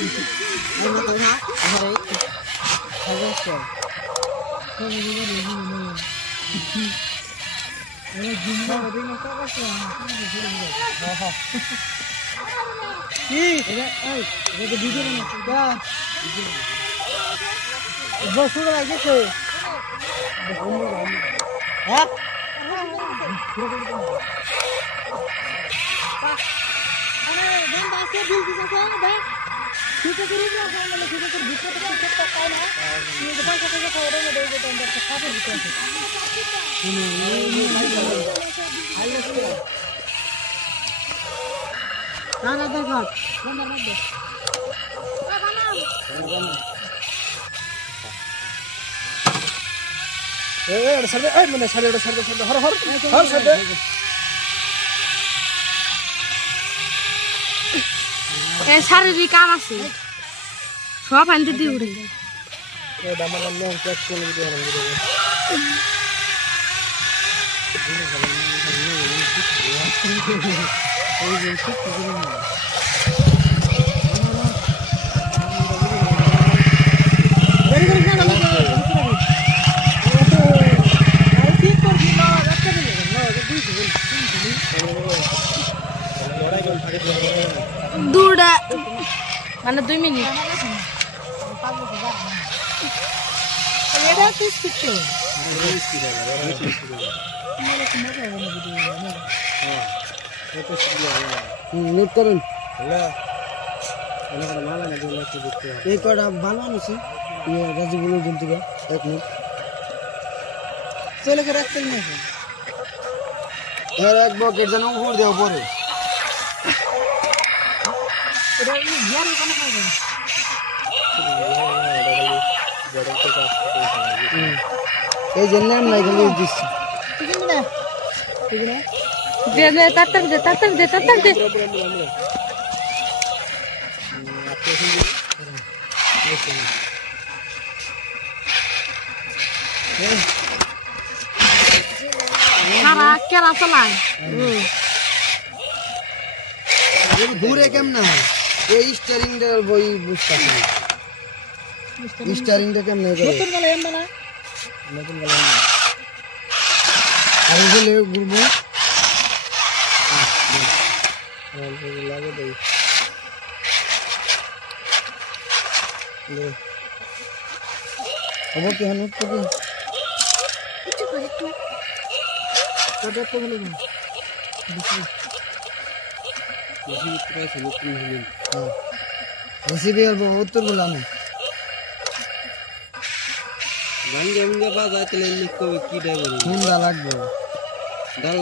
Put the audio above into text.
Ano to na? Aray. Hagoso. Ano jumbo rin ang kakasya. Aha. Ay, এটা video না দা বস শুরু লাগে তো হ্যাঁ আরে দেন দাসে বিল দিছে ভাই ঠিক আছে রুম না মানে ঠিক আছে ভিতরে তো ঠিক তো পায় না এই যে পয়সা থেকে করে না দেই যেটা আমরা খাবে দিতে আছে না না দেখো বন্ধ রাখ দে সরবে এই মানে সরবে হর সরবে এ শারীরিক কাম আছে সব আনতে দি উড়ে এই দামার নাম চেক করে দিতে হবে এই যে ঠিক করে না দুটা মানে 2 মিনিট এটা তো স্পিড নোট করুন এই কটা ভালো আনছি রাজীবুল জন্তুরা 1 মিনিট চলে করে রাখতে না এর এক বকেট যেন উপর দেওয়া পরে এটা এই জ্ঞান কোন খাবে এই যে নাম নাই গলি দিছি ঠিক না ঠিক না দে তাতক দে সারা কেরা চালায় ঘুরে কেমনে হয় এই স্টিয়ারিং এর বই বুঝতাছি স্টিয়ারিং টা কেমনে করে নতুন গলা এম না নতুন গলা আর এগুলো ঘুরবো লাগে দেই খবর কি হানুত কবি কিছু করে একটু কত তো হলো বেশি প্রাইস হলো 3 মিলিয়ন হ্যাঁ রেসিপি আর উত্তর বলা না গান গেমিং এ বাজাইতে লেন কবে কি ডাইব কোন দা লাগবে ডাল